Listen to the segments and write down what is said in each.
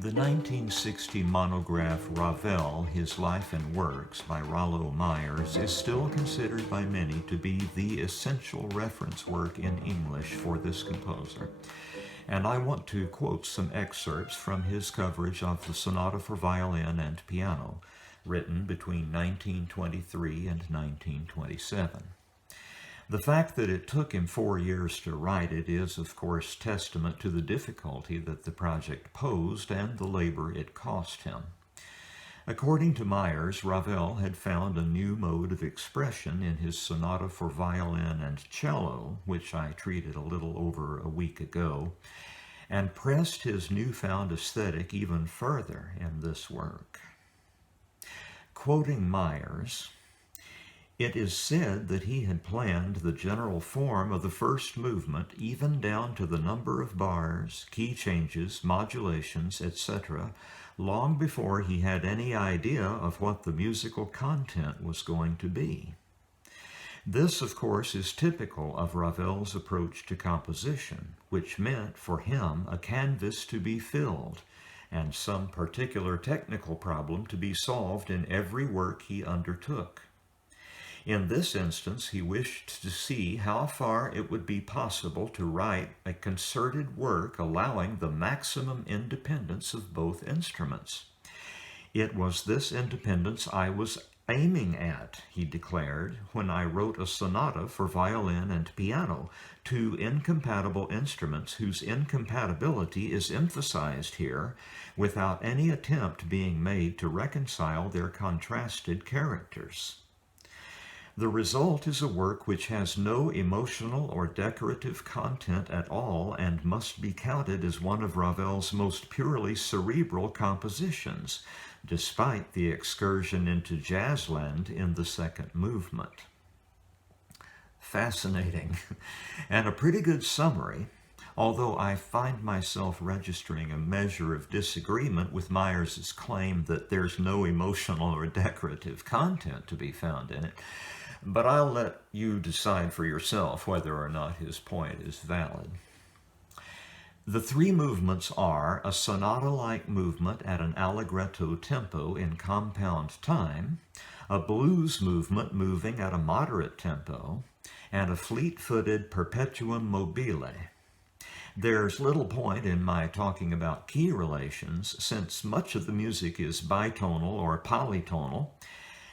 The 1960 monograph Ravel, His Life and Works by Rollo Myers is still considered by many to be the essential reference work in English for this composer. And I want to quote some excerpts from his coverage of the Sonata for Violin and Piano, written between 1923 and 1927. The fact that it took him 4 years to write it is, of course, testament to the difficulty that the project posed and the labor it cost him. According to Myers, Ravel had found a new mode of expression in his Sonata for Violin and Cello, which I treated a little over a week ago, and pressed his newfound aesthetic even further in this work. Quoting Myers, "It is said that he had planned the general form of the first movement, even down to the number of bars, key changes, modulations, etc., long before he had any idea of what the musical content was going to be. This, of course, is typical of Ravel's approach to composition, which meant for him a canvas to be filled, and some particular technical problem to be solved in every work he undertook. In this instance, he wished to see how far it would be possible to write a concerted work allowing the maximum independence of both instruments. It was this independence I was aiming at," he declared, "when I wrote a sonata for violin and piano, two incompatible instruments whose incompatibility is emphasized here without any attempt being made to reconcile their contrasted characters. The result is a work which has no emotional or decorative content at all and must be counted as one of Ravel's most purely cerebral compositions, despite the excursion into jazzland in the second movement." Fascinating, and a pretty good summary, although I find myself registering a measure of disagreement with Myers' claim that there's no emotional or decorative content to be found in it. But I'll let you decide for yourself whether or not his point is valid. The three movements are a sonata-like movement at an allegretto tempo in compound time, a blues movement moving at a moderate tempo, and a fleet-footed perpetuum mobile. There's little point in my talking about key relations, since much of the music is bitonal or polytonal,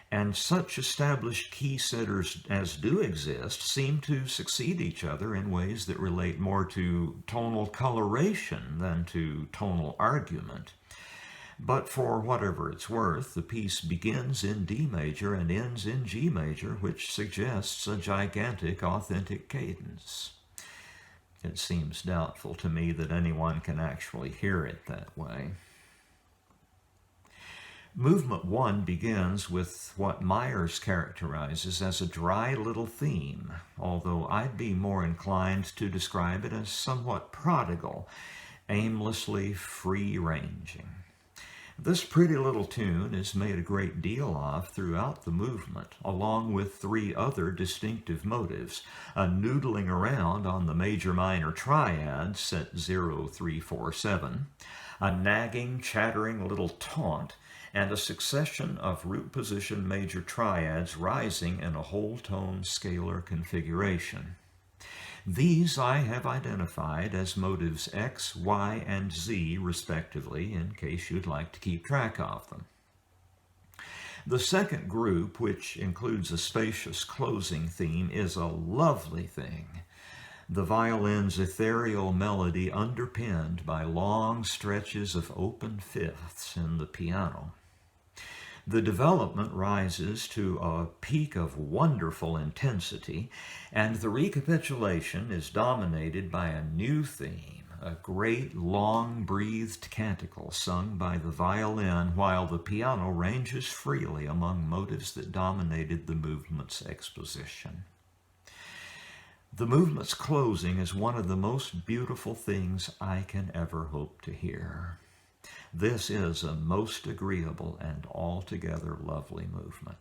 and such established key setters as do exist seem to succeed each other in ways that relate more to tonal coloration than to tonal argument. But for whatever it's worth, the piece begins in D major and ends in G major, which suggests a gigantic, authentic cadence. It seems doubtful to me that anyone can actually hear it that way. Movement 1 begins with what Myers characterizes as a dry little theme, although I'd be more inclined to describe it as somewhat prodigal, aimlessly free-ranging. This pretty little tune is made a great deal of throughout the movement, along with three other distinctive motives: a noodling around on the major-minor triad set 0, 3, 4, 7, a nagging, chattering little taunt, and a succession of root position major triads rising in a whole tone scalar configuration. These I have identified as motives X, Y, and Z respectively, in case you'd like to keep track of them. The second group, which includes a spacious closing theme, is a lovely thing. The violin's ethereal melody underpinned by long stretches of open fifths in the piano. The development rises to a peak of wonderful intensity, and the recapitulation is dominated by a new theme, a great long-breathed canticle sung by the violin while the piano ranges freely among motives that dominated the movement's exposition. The movement's closing is one of the most beautiful things I can ever hope to hear. This is a most agreeable and altogether lovely movement.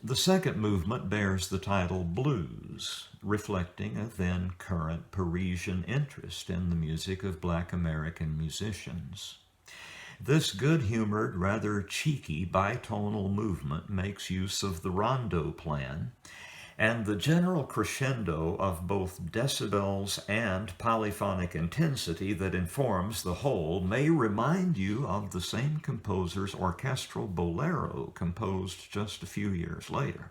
The second movement bears the title Blues, reflecting a then current Parisian interest in the music of Black American musicians. This good-humored, rather cheeky bitonal movement makes use of the rondo plan, and the general crescendo of both decibels and polyphonic intensity that informs the whole may remind you of the same composer's orchestral bolero composed just a few years later.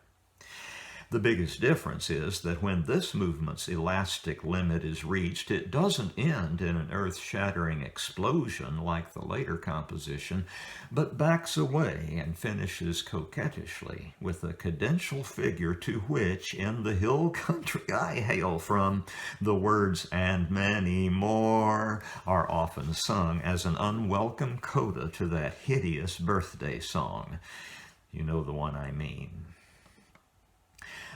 The biggest difference is that when this movement's elastic limit is reached, it doesn't end in an earth-shattering explosion like the later composition, but backs away and finishes coquettishly with a cadential figure to which, in the hill country I hail from, the words "and many more" are often sung as an unwelcome coda to that hideous birthday song. You know the one I mean.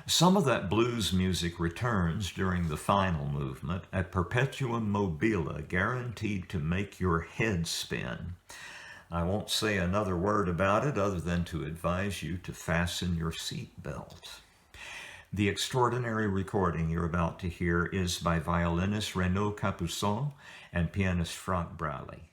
Some of that blues music returns during the final movement, a perpetuum mobile guaranteed to make your head spin. I won't say another word about it other than to advise you to fasten your seatbelt. The extraordinary recording you're about to hear is by violinist Renaud Capuçon and pianist Franck Braley.